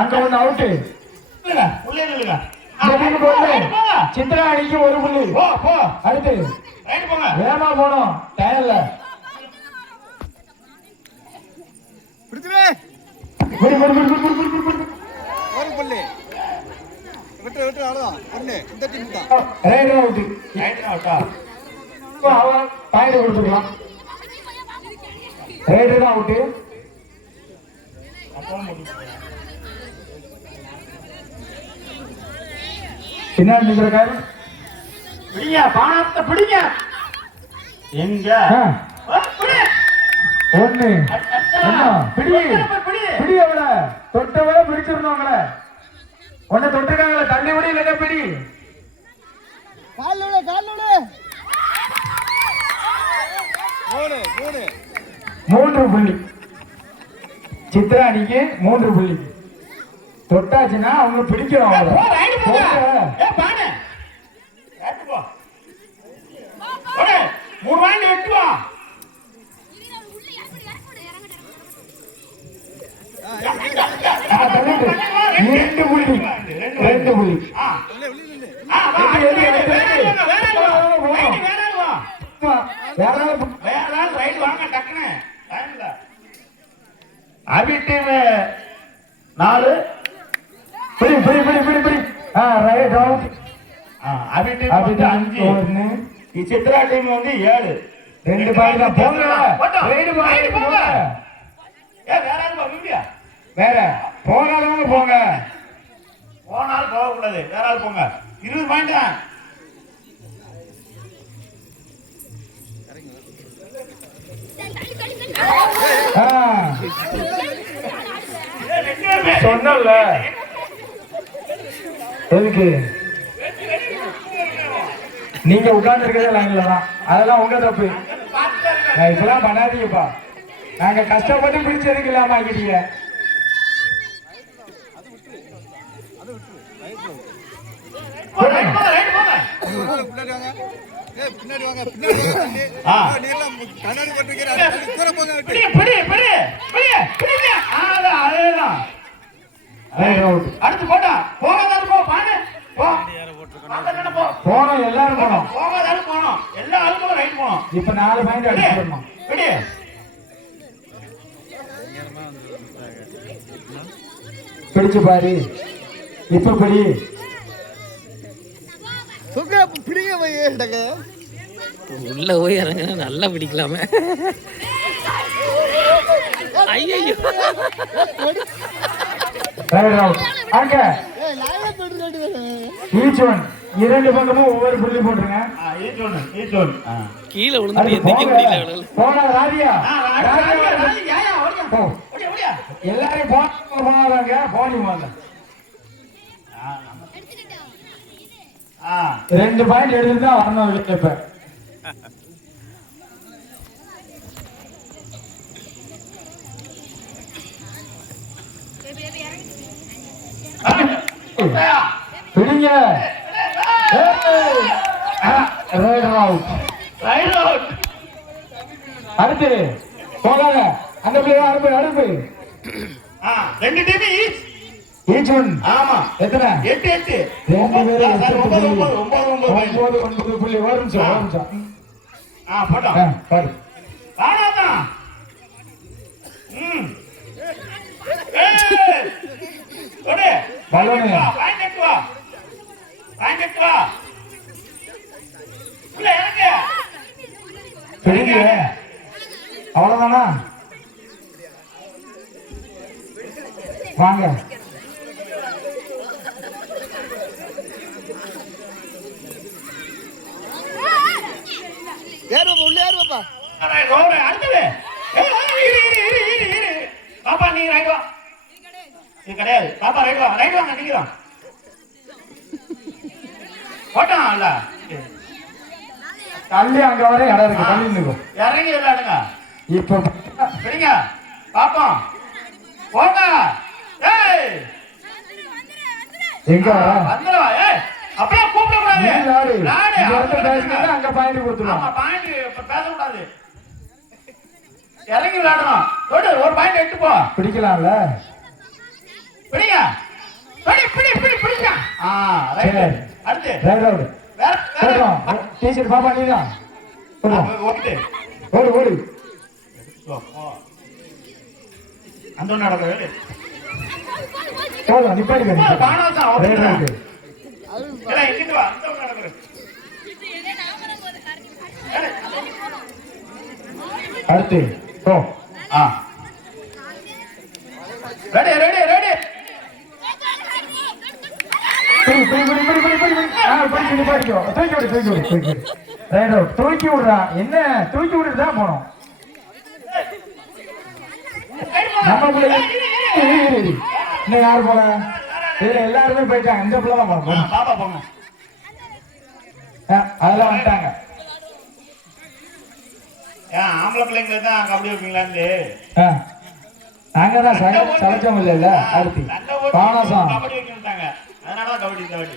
அங்க ஒண்ணு அவுட்டு. சித்ரா அணிக்கு ஒரு புள்ளி. அடுத்து வேகமா போனோம், டயர்ல கொடுத்துக்கலாம். அவுட்டு. பின்னாடி நிற்கிறாரு. பிடிங்க, பானத்தை பிடிங்க. எங்க ஒண்ணு பிடி பிடி. அவள தொட்டவள பிடிச்சிருந்தோம். அவங்கள ஒன்ன தொட்டிருக்காங்கள, தள்ளி விட இல்ல பிடி. மூன்று புள்ளி சித்ரா அணிக்கு. 3 புள்ளி. தொட்டாச்சுன்னா அவங்க பிடிக்கிறோம். ரெண்டு புள்ளி. அபிட்டு 4. பிடி பிடி பிடி பிடி பிடி. Right out. அபிட்டு 5. சித்ரா டீம் வந்து 7. 2 பால் தான். போங்க ரைட் பால் போங்க. வேற போனாலும் போங்க. போனாலும் போக கூடாது. வேற ஆள் போங்க. 20 பாயிண்ட் தான். சொன்னல எதுக்கு நீங்க உட்கார்ந்து இருக்கிறதே லைன்ல தான். அதெல்லாம் உங்க தப்பு. இப்பெல்லாம் பண்ணாதீங்கப்பா. நாங்க கஷ்டப்பட்டு பிடிச்சதுக்கு இல்லாம ஆக்கிட்டீங்க. அடுத்து போட்டா போனோம். எல்லாரும் போனோம். போனோம். எல்லா ஆளுக்கும் ரைட் போனோம். இப்ப 4 பாயிண்ட் அடிச்சிடணும். பிடிச்சு பாரு. இப்ப படி உள்ள போய் இறங்க. நல்லா பிடிக்கலாமே. ஐயோ இரண்டு பக்கமும் ஒவ்வொரு புள்ளி போட்டுருங்க. கீழே விழுந்து எந்திக்க முடியல. எல்லாரும் போனாங்க. போனீங்க 2 பாயிண்ட் எடுத்துட்டு தான் வரணும். இப்ப பிடிங்க. அடுத்து போகாத. அந்த பிள்ளை அனுப்பு அனுப்பு. 2 டீம் ஈச் ஒன். ஆமா எத்தனை? 8 8. 2 பேர் 9 புள்ளி. ஒரு நிமிஷம். போட்டா பாரு. ஆனாதா ஓடே பலோனே பாயிண்ட் எடுவா. இல்ல எனக்கு பிடிங்க. அவ்வளவுதானா? வாங்க. பாப்பா நீ ரைட் வா. நீ கிடையாது. பாப்பா ரைட் வா. ரைட் வாங்க. நிக்கிறோம். போட்டான்ல தள்ளி அங்க வர இடம் இருக்கு. தள்ளி நிக்கும். இறங்கி விளையாடுங்க. இப்ப சரிங்க பாப்பா போங்க. ஏய் எங்க வந்துடா. ஏய் அப்படியே கூப்பிட கூடாது. நாடு அங்க பாயிண்ட் கொடுத்துருவோம். ஆமா பாயிண்ட் பேச கூடாது. இறங்கி விளையாடணும். ஒரு பாயிண்ட் எடுத்து போ. பிடிக்கலாம்ல. பிடிங்க. பிடி பிடி பிடி பிடிங்க. ரைட். அடுத்து ரைட் அவுட். வேற போடுறோம். டீச்சர் பாப்பா நீங்க. போடுறோம். ஓடு. ஓடு ஓடு. அந்த ஒண்ணு நடக்குது. போடுறோம். நிப்பாடி பாருங்க. பானோசா ரைட் அவுட். ஏடா இங்க வா. அந்த ஒண்ணு நடக்குது. அடுத்து போ. Ready ready ready. பிடி பிடி பிடி பிடி பிடி பிடி. பிடி நிப்பாடிக்கோ. தூக்கி விடு தூக்கி விடு தூக்கி விடு. Right out. தூக்கி விடுறா. என்ன தூக்கி விட்டுட்டு தான் போறோம். நம்ம பிள்ளை இன்னும் யாரு போல? இதுல எல்லாருமே போயிட்டாங்க. இந்த பிள்ளை தான் போறோம். பாப்பா போங்க. அதெல்லாம் வந்துட்டாங்க. ஆம்பளை பிள்ளைங்க தான் கபடி வைப்பீங்களான்னு நாங்க தான் சளைச்சோம் இல்ல. அடுத்து பானசம் கபடி வைக்கிட்டாங்க. அதனாலதான் கபடி இந்த வாட்டி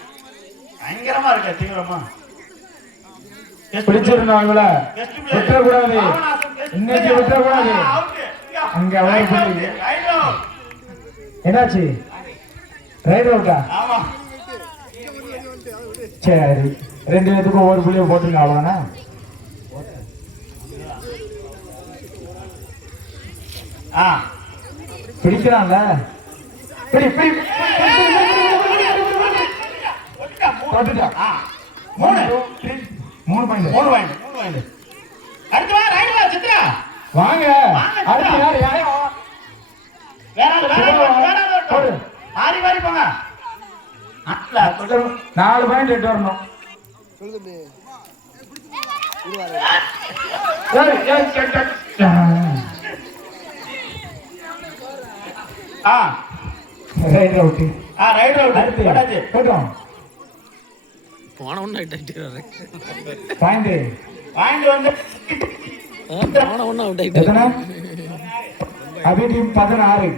பயங்கரமா இருக்க தீவிரமா பிடிச்சிருந்தவங்கள விட்டுறக்கூடாது. இன்னைக்கு விட்டுறக்கூடாது. அங்க என்னாச்சு? ரைட் அவுட்டா? சரி, 2 பேத்துக்கும் ஒரு புள்ளிய போட்டுருங்க. அவ்வளவுதானே? பிடிக்கிறான்ல. பிடி பிடி. 3 பாயிண்ட். அடுத்து வா. ரைட் வா சித்ரா. வாங்க. அடுத்து யாரு? யாரோ வேற ஆளு. மாறி மாறி போங்க. 4 பாயிண்ட் எட்டு வரணும். Right out. Right out. அடுத்து போட்டோம். போன ஒண்ணு ஆயிட்டு பாயிண்ட் வந்து போன ஒண்ணு அவுட் ஆயிட்டு. எத்தனை? அபி டீம் 16.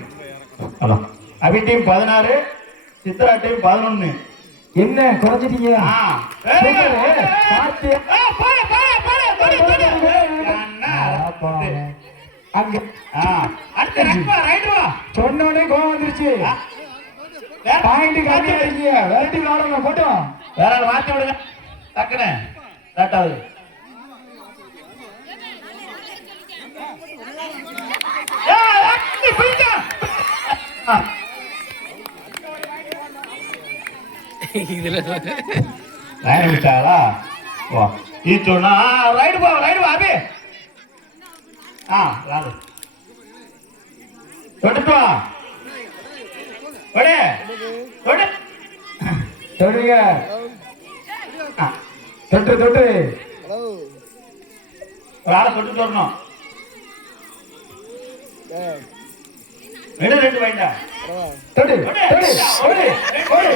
அபி டீம் 16, சித்ரா டீம் 11. என்ன குறைச்சிட்டீங்க? சொன்னோடனே கோவம் வந்துருச்சு. பாயிண்ட் கம்மியா இருக்கீங்க. விரட்டி விளாடுங்க. போட்டோம். வேற மாத்தி விடுங்க. டக்குனு லேட்டாவது. இதுல விட்டாளா? சொன்னா ரைடு போ. ரைடு வா அபி. தொட்டு வா. தொடுங்க. தொட்டு தொட்டு ஒரு ஆளை தொட்டு தொடணும். 2 வைண்டா. தொடு தொடு ஓடு ஓடு.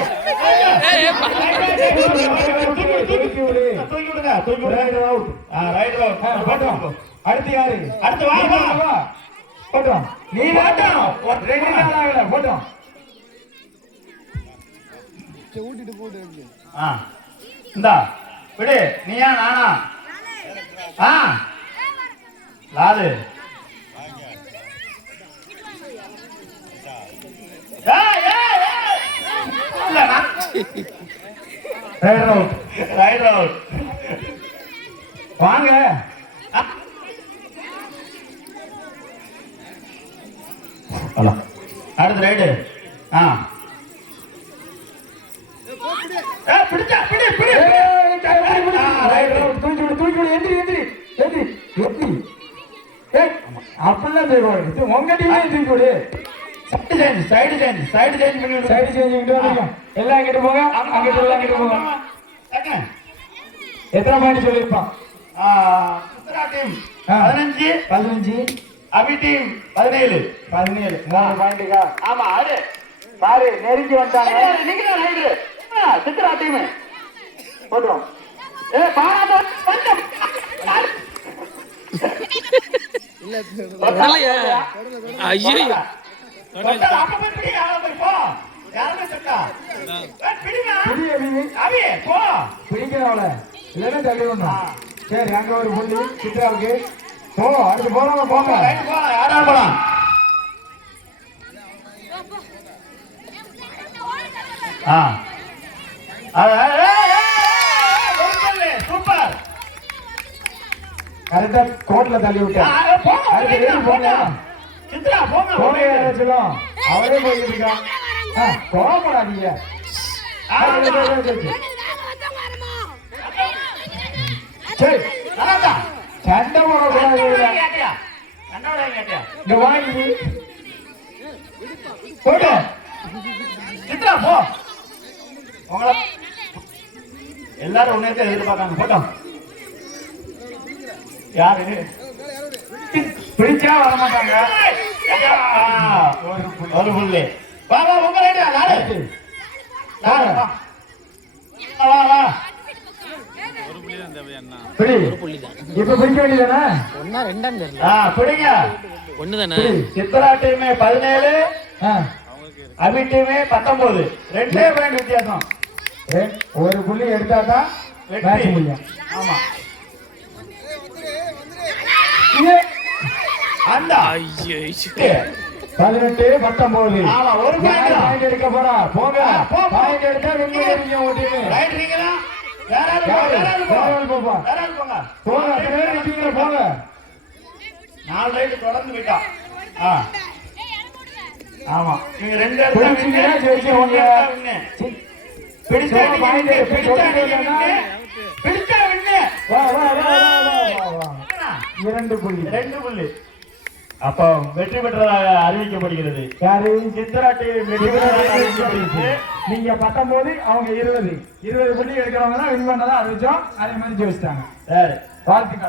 தூக்கி விடுங்க. Right out. Right out. போட்டோம். அடுத்து யாரு? அடுத்து வா. போட்டோம். நீ போட்டோம். 2 நாள் ஆகல. போட்டோம். ஊட்டிட்டு போட்டு. இந்தா விடு. நீயா நானா? லாலு. Right out. வாங்க. அடுத்து ரைடு. பிடிச்சா பிடி பிடி. தூக்கி விடு தூக்கி விடு. எந்திரி எந்திரி எந்திரி எந்திரி. அப்படிலாம் போயிடுவாங்க. உங்க டீமே தூக்கி விடு. சைடு சேஞ்ச் பண்ணி விடு. சைடு சேஞ்ச் எல்லாம் அங்கிட்டு போங்க. அங்கிட்டு போங்க. எத்தனை பாயிண்ட் சொல்லியிருப்பான்? சித்ரா டீம் 15, அபி டீம் 17. 4 பாயிண்ட்டுக்கா? ஆமா. அது பாரு நெருங்கி வந்தாங்க. நீங்க தான் ரைடு. சித்ரா டீம் போடுறோம். ஐயோ பிடிக்கிறவள இல்லைன்னா தள்ளி விடணும். சரி, அங்க ஒரு புள்ளி சித்ராவுக்கு. அடுத்து போறவங்க போங்க. யாராவது போலாம். ஆ சூப்பர். கரெக்டா கோட்ல தள்ளி விட்டேன். சித்ரா போங்க போங்க சொல்லும். அவரே போயிட்டு இருக்கான். போகக்கூடாதீங்க. சரி சண்டை போடக்கூடாது. இங்க வாங்கி போட்டு சித்ரா போ. உங்களை எல்லாரும் உன்னே எதிர்பார்க்காங்க. போட்டோம் யாரு பிடிச்சா வரமாட்டாங்க. ஒரு புள்ளி. வா வா உங்க ரைடா நாடு. வா வா பிடி. ஒரு புள்ளி தான். இப்ப பிடிக்க வேண்டியதானே? ஒன்னா ரெண்டான்னு தெரியல. பிடிங்க. ஒண்ணு தானே. சித்ரா டீமே 17, அபி டீமே 19. 2 பாயிண்ட் வித்தியாசம். ஒரு புள்ளி எடுத்தாதான் மேட்ச் முடியும். ஆமா அந்த ஐயோ 18, 19. ஆமா ஒரு பாயிண்ட் எடுக்க போறா. போங்க. பாயிண்ட் எடுத்தா வின் பண்ணுவீங்க ஒரு டீம். ரைட் நீங்களா? யாராவது போப்பா. போங்க. போங்க. அத்தனை பேர் நிக்கீங்க போங்க. 4 ரைட் தொடர்ந்து விட்டோம். ஆமா நீங்க 2 பிடிச்சீங்கன்னா ஜெயிச்சவங்க. பிடிச்சா பாயிண்ட் பிடிச்சா வின்னு. வா வா வா வா. 2 புள்ளி. 2 புள்ளி. அப்போ வெற்றி பெற்றதாக அறிவிக்கப்படுகிறது. யாரு? சித்ரா டீம் வெற்றி பெற்றதாக அறிவிக்கப்படுகிறது. நீங்க 19, அவங்க 20 புள்ளி எடுக்கிறவங்க தான் வின் பண்ணதா அறிவிச்சோம். அதே மாதிரி ஜெயிச்சிட்டாங்க. சரி வாழ்த்துக்கள்.